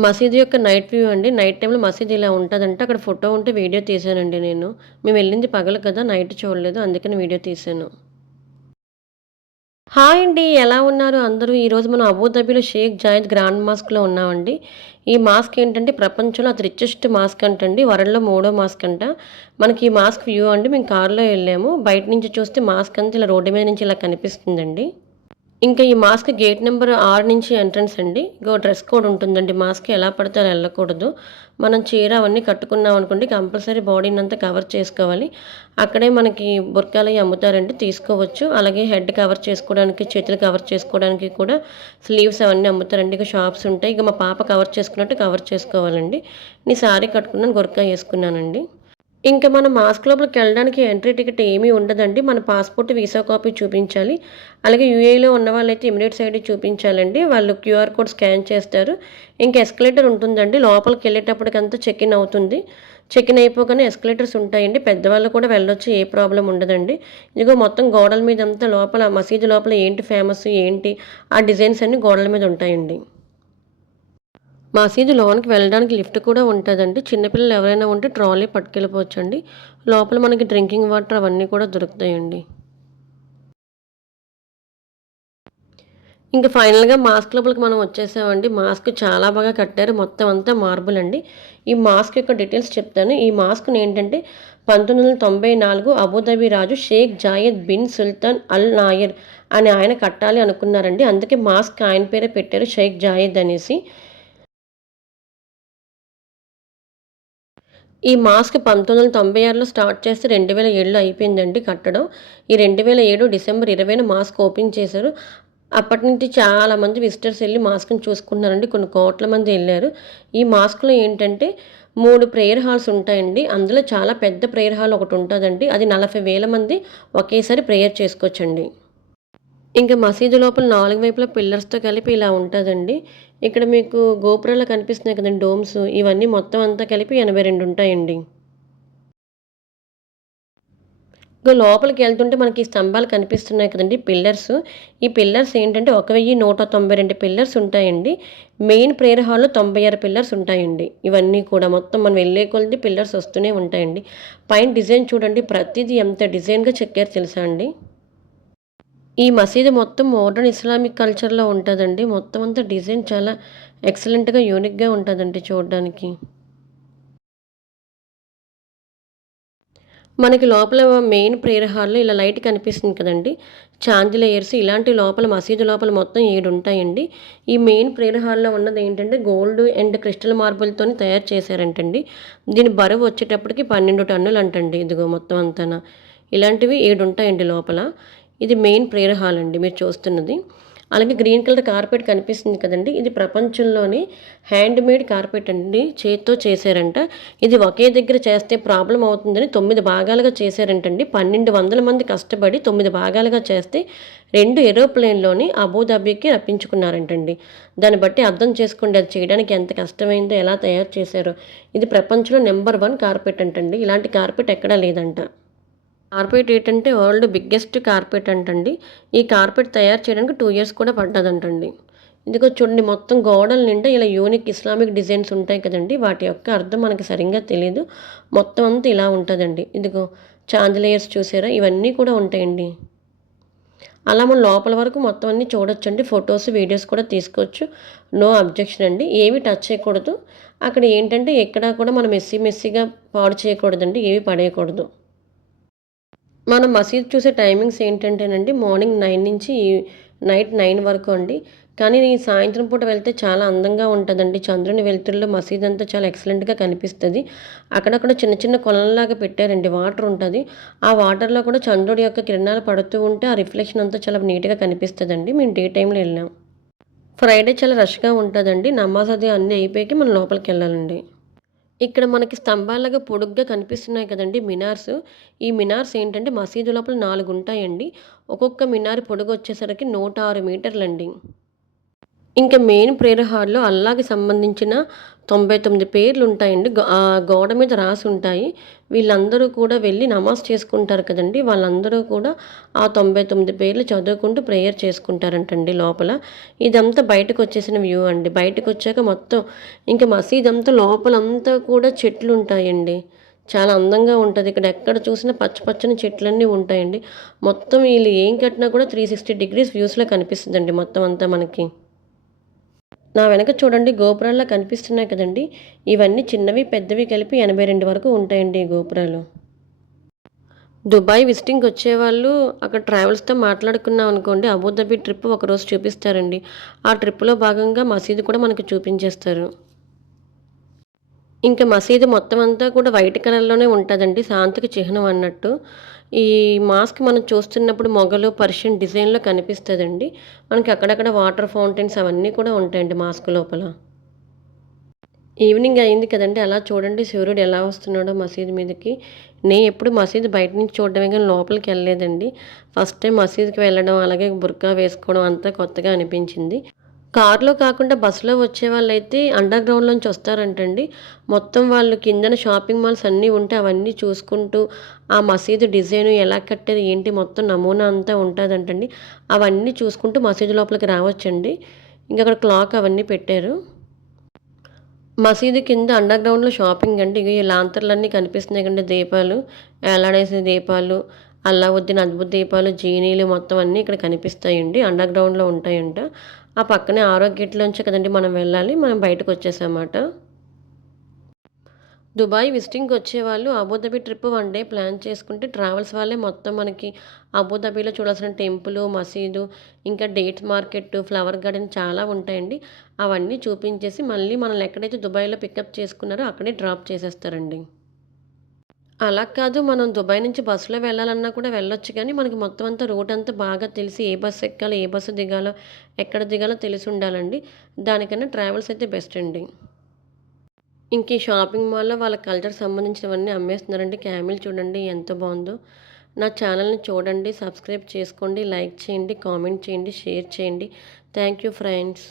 మసీదు యొక్క night view అండి. నైట్ టైంలో మసీదు ఇలా ఉంటుందంటే అక్కడ ఫోటో ఉంటే వీడియో తీశానండి నేను. మేము వెళ్ళింది పగలు కదా నైట్ చూడలేదు అందుకని వీడియో తీశాను. హాయ్ అండి ఎలా ఉన్నారు అందరూ? ఈరోజు మనం అబుదాబీలో షేక్ జాయిద్ గ్రాండ్ మాస్క్లో ఉన్నామండి. ఈ మాస్క్ ఏంటంటే ప్రపంచంలో అది రిచెస్ట్ మాస్క్ అంటండి. వరల్డ్లో మూడో మాస్క్ అంట. మనకి ఈ మాస్క్ వ్యూ అండి. మేము కార్లో వెళ్ళాము. బయట నుంచి చూస్తే మాస్క్ అంతా ఇలా రోడ్డు మీద నుంచి ఇలా కనిపిస్తుందండి. ఇంకా ఈ మాస్క్ గేట్ నెంబర్ ఆరు నుంచి ఎంట్రన్స్ అండి. ఇంకో డ్రెస్ కోడ్ ఉంటుందండి. మాస్క్ ఎలా పడితే అలా వెళ్ళకూడదు. మనం చీర అవన్నీ కట్టుకున్నాం అనుకోండి కంపల్సరీ బాడీని అంతా కవర్ చేసుకోవాలి. అక్కడే మనకి బుర్కాలు అమ్ముతారండి. తీసుకోవచ్చు. అలాగే హెడ్ కవర్ చేసుకోవడానికి చేతులు కవర్ చేసుకోవడానికి కూడా స్లీవ్స్ అవన్నీ అమ్ముతారండి. ఇక షాప్స్ ఉంటాయి. ఇక మా పాప కవర్ చేసుకున్నట్టు కవర్ చేసుకోవాలండి. నీ సారీ కట్టుకున్నాను గుర్కా వేసుకున్నానండి. ఇంకా మనం మాస్క్ క్లబ్లోకి వెళ్ళడానికి ఎంట్రీ టికెట్ ఏమీ ఉండదండి. మన పాస్పోర్ట్ వీసా కాపీ చూపించాలి. అలాగే యూఏలో ఉన్న వాళ్ళైతే ఇమిడియట్ సైడ్ చూపించాలండి. వాళ్ళు క్యూఆర్ కోడ్ స్కాన్ చేస్తారు. ఇంకా ఎస్కలేటర్ ఉంటుందండి. లోపలికి వెళ్ళేటప్పటికంతా చెక్ ఇన్ అవుతుంది. చెక్ ఇన్ అయిపోగానే ఎస్కలేటర్స్ ఉంటాయండి. పెద్దవాళ్ళు కూడా వెళ్ళొచ్చు. ఏ ప్రాబ్లం ఉండదండి. ఇదిగో మొత్తం గోడల మీద అంతా లోపల మసీదు లోపల ఏంటి ఫేమస్ ఏంటి ఆ డిజైన్స్ అన్ని గోడల మీద ఉంటాయండి. మసీదు లోనికి వెళ్ళడానికి లిఫ్ట్ కూడా ఉంటుందండి. చిన్నపిల్లలు ఎవరైనా ఉంటే ట్రాలీ పట్టుకెళ్ళిపోవచ్చండి. లోపల మనకి డ్రింకింగ్ వాటర్ అవన్నీ కూడా దొరుకుతాయండి. ఇంకా ఫైనల్గా మాస్క్ లోపలికి మనం వచ్చేసామండి. మాస్క్ చాలా బాగా కట్టారు. మొత్తం అంతా మార్బుల్ అండి. ఈ మాస్క్ యొక్క డీటెయిల్స్ చెప్తాను. ఈ మాస్క్ని ఏంటంటే పంతొమ్మిది వందల తొంభై నాలుగు అబుదాబి రాజు Sheikh Zayed bin Sultan Al Nahyan అని ఆయన కట్టాలి అనుకున్నారండి. అందుకే మాస్క్ ఆయన పేరే పెట్టారు షేక్ జాయద్ అనేసి. ఈ మాస్క్ పంతొమ్మిది వందల తొంభై ఆరులో స్టార్ట్ చేస్తే రెండు వేల ఏడులో అయిపోయిందండి కట్టడం. ఈ రెండు వేల ఏడు డిసెంబర్ ఇరవైన మాస్క్ ఓపెన్ చేశారు. అప్పటి నుంచి చాలామంది విజిటర్స్ వెళ్ళి మాస్క్ని చూసుకున్నారండి కొన్ని కోట్ల మంది వెళ్ళారు. ఈ మాస్క్లో ఏంటంటే మూడు ప్రేయర్ హాల్స్ ఉంటాయండి. అందులో చాలా పెద్ద ప్రేయర్ హాల్ ఒకటి ఉంటుందండి. అది నలభై వేల మంది ఒకేసారి ప్రేయర్ చేసుకోవచ్చండి. ఇంకా మసీదు లోపల నాలుగు వైపుల పిల్లర్స్తో కలిపి ఇలా ఉంటుందండి. ఇక్కడ మీకు గోపురాలు కనిపిస్తున్నాయి కదండి డోమ్స్. ఇవన్నీ మొత్తం అంతా కలిపి ఎనభై రెండు ఉంటాయండి. ఇంకా లోపలికి వెళ్తుంటే మనకి స్తంభాలు కనిపిస్తున్నాయి కదండి పిల్లర్స్. ఈ పిల్లర్స్ ఏంటంటే ఒక వెయ్యి నూట తొంభై రెండు పిల్లర్స్ ఉంటాయండి. మెయిన్ ప్రేయర్ హాల్లో తొంభై ఆరు పిల్లర్స్ ఉంటాయండి. ఇవన్నీ కూడా మొత్తం మనం వెళ్ళే కొలది పిల్లర్స్ వస్తూనే ఉంటాయండి. పైన డిజైన్ చూడండి ప్రతిదీ ఎంత డిజైన్గా చెక్కారు తెలుసా అండి? ఈ మసీదు మొత్తం మోడర్న్ ఇస్లామిక్ కల్చర్లో ఉంటుందండి. మొత్తం అంతా డిజైన్ చాలా ఎక్సలెంట్గా యూనిక్గా ఉంటుందండి చూడడానికి. మనకి లోపల మెయిన్ ప్రేయర్ హాల్లో ఇలా లైట్ కనిపిస్తుంది కదండి. చాందిలేయర్స్ ఇలాంటి లోపల మసీదు లోపల మొత్తం ఏడు ఉంటాయండి. ఈ మెయిన్ ప్రేయర్ హాల్లో ఉన్నది ఏంటంటే గోల్డ్ అండ్ క్రిస్టల్ మార్బుల్తో తయారు చేశారంటండి. దీని బరువు వచ్చేటప్పటికి పన్నెండు టన్నులు అంటండి ఇదిగో మొత్తం అంతా ఇలాంటివి ఏడు ఉంటాయండి లోపల. ఇది మెయిన్ ప్రేయర్ హాల్ అండి మీరు చూస్తున్నది. అలాగే గ్రీన్ కలర్ కార్పెట్ కనిపిస్తుంది కదండి. ఇది ప్రపంచంలోని హ్యాండ్ మేడ్ కార్పెట్ అండి. చేతితో చేశారంట. ఇది ఒకే దగ్గర చేస్తే ప్రాబ్లం అవుతుందని తొమ్మిది భాగాలుగా చేశారంటండి. పన్నెండు వందల మంది కష్టపడి తొమ్మిది భాగాలుగా చేస్తే రెండు ఏరోప్లేన్లోని అబుదాబీకి రప్పించుకున్నారంటండి. దాన్ని బట్టి అర్థం చేసుకోండి అది చేయడానికి ఎంత కష్టమైందో ఎలా తయారు చేశారో. ఇది ప్రపంచంలో నెంబర్ వన్ కార్పెట్ అంటండి. ఇలాంటి కార్పెట్ ఎక్కడా లేదంట. కార్పెట్ ఏంటంటే వరల్డ్ బిగ్గెస్ట్ కార్పెట్ అంటండి. ఈ కార్పెట్ తయారు చేయడానికి టూ ఇయర్స్ కూడా పడ్డదంటండి. ఇదిగో చూడండి మొత్తం గోడల నిండా ఇలా యూనిక్ ఇస్లామిక్ డిజైన్స్ ఉంటాయి కదండి. వాటి యొక్క అర్థం మనకి సరిగ్గా తెలియదు మొత్తం అంతా ఇలా ఉంటుందండి. ఇదిగో చాందిలేయర్స్ చూసారా? ఇవన్నీ కూడా ఉంటాయండి. అలా మనం లోపల వరకు మొత్తం అన్నీ చూడొచ్చండి. ఫొటోస్ వీడియోస్ కూడా తీసుకోవచ్చు. నో అబ్జెక్షన్ అండి. ఏవి టచ్ చేయకూడదు. అక్కడ ఏంటంటే ఎక్కడా కూడా మనం మెస్సీ మెస్సీగా పాడు చేయకూడదండి. ఏవి పడేయకూడదు. మనం మసీద్ చూసే టైమింగ్స్ ఏంటంటేనండి మార్నింగ్ నైన్ నుంచి నైట్ నైన్ వరకు అండి. కానీ ఈ సాయంత్రం పూట వెళ్తే చాలా అందంగా ఉంటుందండి. చంద్రుని వెలుతురులో మసీద్ అంతా చాలా ఎక్సలెంట్గా కనిపిస్తుంది. అక్కడక్కడ చిన్న చిన్న కొలంలాగా పెట్టారండి. వాటర్ ఉంటుంది. ఆ వాటర్లో కూడా చంద్రుడి యొక్క కిరణాలు పడుతూ ఉంటే ఆ రిఫ్లెక్షన్ అంతా చాలా నీట్గా కనిపిస్తుందండి. మేము డే టైంలో వెళ్ళాం. ఫ్రైడే చాలా రష్గా ఉంటుందండి. నమాజ్ అది అన్నీ అయిపోయి మనం లోపలికి వెళ్ళాలండి. ఇక్కడ మనకి స్తంభాలుగా పొడుగ్గా కనిపిస్తున్నాయి కదండి మినార్స్. ఈ మినార్స్ ఏంటంటే మసీదు లోపల నాలుగు ఉంటాయండి ఒక్కొక్క మినార్ పొడుగు వచ్చేసరికి నూట ఆరు మీటర్లండి. ఇంకా మెయిన్ ప్రేయర్ హాల్లో అల్లాకి సంబంధించిన తొంభై తొమ్మిది పేర్లు ఉంటాయండి గో- గోడ మీద రాసి ఉంటాయి వీళ్ళందరూ కూడా వెళ్ళి నమాజ్ చేసుకుంటారు కదండి. వాళ్ళందరూ కూడా ఆ తొంభై తొమ్మిది పేర్లు చదువుకుంటూ ప్రేయర్ చేసుకుంటారంటండి లోపల. ఇదంతా బయటకు వచ్చేసిన వ్యూ అండి. బయటకు వచ్చాక మొత్తం ఇంకా మసీద్ అంతా లోపలంతా కూడా చెట్లు ఉంటాయండి చాలా అందంగా ఉంటుంది. ఇక్కడ ఎక్కడ చూసినా పచ్చ పచ్చని చెట్లన్నీ ఉంటాయండి. మొత్తం వీళ్ళు ఏం కట్టినా కూడా త్రీ సిక్స్టీ డిగ్రీస్ వ్యూస్లో కనిపిస్తుందండి మొత్తం అంతా మనకి. నా వెనక చూడండి గోపురాల్లో కనిపిస్తున్నాయి కదండి. ఇవన్నీ చిన్నవి పెద్దవి కలిపి ఎనభై రెండు వరకు ఉంటాయండి గోపురాలు. దుబాయ్ విజిటింగ్కి వచ్చేవాళ్ళు అక్కడ ట్రావెల్స్తో మాట్లాడుకున్నాం అనుకోండి అబుదాబి ట్రిప్ ఒకరోజు చూపిస్తారండి. ఆ ట్రిప్లో భాగంగా మసీదు కూడా మనకు చూపించేస్తారు. ఇంకా మసీదు మొత్తం అంతా కూడా వైట్ కలర్లోనే ఉంటుందండి శాంతికి చిహ్నం అన్నట్టు. ఈ మాస్క్ మనం చూస్తున్నప్పుడు మొగలు పర్షియన్ డిజైన్లో కనిపిస్తుందండి. మనకి అక్కడక్కడ వాటర్ ఫౌంటైన్స్ అవన్నీ కూడా ఉంటాయండి మాస్క్ లోపల. ఈవినింగ్ అయింది కదండి అలా చూడండి సూర్యుడు ఎలా వస్తున్నాడో మసీదు మీదకి. నేను ఎప్పుడు మసీదు బయట నుంచి చూడడమే కానీ లోపలికి వెళ్ళలేదండి. ఫస్ట్ టైం మసీదుకి వెళ్ళడం అలాగే బుర్కా వేసుకోవడం అంతా కొత్తగా అనిపించింది. కారులో కాకుండా బస్సులో వచ్చే వాళ్ళైతే అండర్ గ్రౌండ్లోంచి వస్తారంటండి. మొత్తం వాళ్ళు కిందన షాపింగ్ మాల్స్ అన్నీ ఉంటే అవన్నీ చూసుకుంటూ ఆ మసీదు డిజైన్ ఎలా కట్టేది ఏంటి మొత్తం నమూనా అంతా ఉంటుందంటండి. అవన్నీ చూసుకుంటూ మసీదు లోపలికి రావచ్చండి. ఇంకా అక్కడ క్లాక్ అవన్నీ పెట్టారు. మసీదు కింద అండర్ గ్రౌండ్లో షాపింగ్ అంటే ఇక ఈ లాంతర్లన్నీ కనిపిస్తున్నాయి కండి దీపాలు వేలాడేసిన దీపాలు అల్లావుద్దీన్ అద్భుత దీపాలు జీనీలు మొత్తం అన్నీ ఇక్కడ కనిపిస్తాయండి. అండర్ గ్రౌండ్లో ఉంటాయంట. ఆ పక్కనే ఆరోగ్యట్లోంచే కదండి మనం వెళ్ళాలి మనం బయటకు వచ్చేసామాట. దుబాయ్ విజిటింగ్కి వచ్చేవాళ్ళు Abu Dhabi trip one day plan చేసుకుంటే ట్రావెల్స్ వాళ్ళే మొత్తం మనకి అబుదాబిలో చూడాల్సిన టెంపుల్ మసీదు ఇంకా డేట్ మార్కెట్ ఫ్లవర్ గార్డెన్ చాలా ఉంటాయండి. అవన్నీ చూపించేసి మళ్ళీ మనల్ని ఎక్కడైతే దుబాయ్లో పికప్ చేసుకున్నారో అక్కడే డ్రాప్ చేసేస్తారండి. అలా కాదు మనం దుబాయ్ నుంచి బస్సులో వెళ్ళాలన్నా కూడా వెళ్ళొచ్చు కానీ మనకి మొత్తం అంతా రోడ్ అంతా బాగా తెలిసి ఏ బస్సు ఎక్కాలో ఏ బస్సు దిగాలో ఎక్కడ దిగాలో తెలిసి ఉండాలండి. దానికన్నా ట్రావెల్స్ అయితే బెస్ట్ అండి. ఇంక ఈ షాపింగ్ మాల్లో వాళ్ళ కల్చర్ సంబంధించినవన్నీ అమ్మేస్తున్నారండి. క్యామిల్ చూడండి ఎంత బాగుందో. నా ఛానల్ని చూడండి సబ్స్క్రైబ్ చేసుకోండి లైక్ చేయండి కామెంట్ చేయండి షేర్ చేయండి. Thank you friends.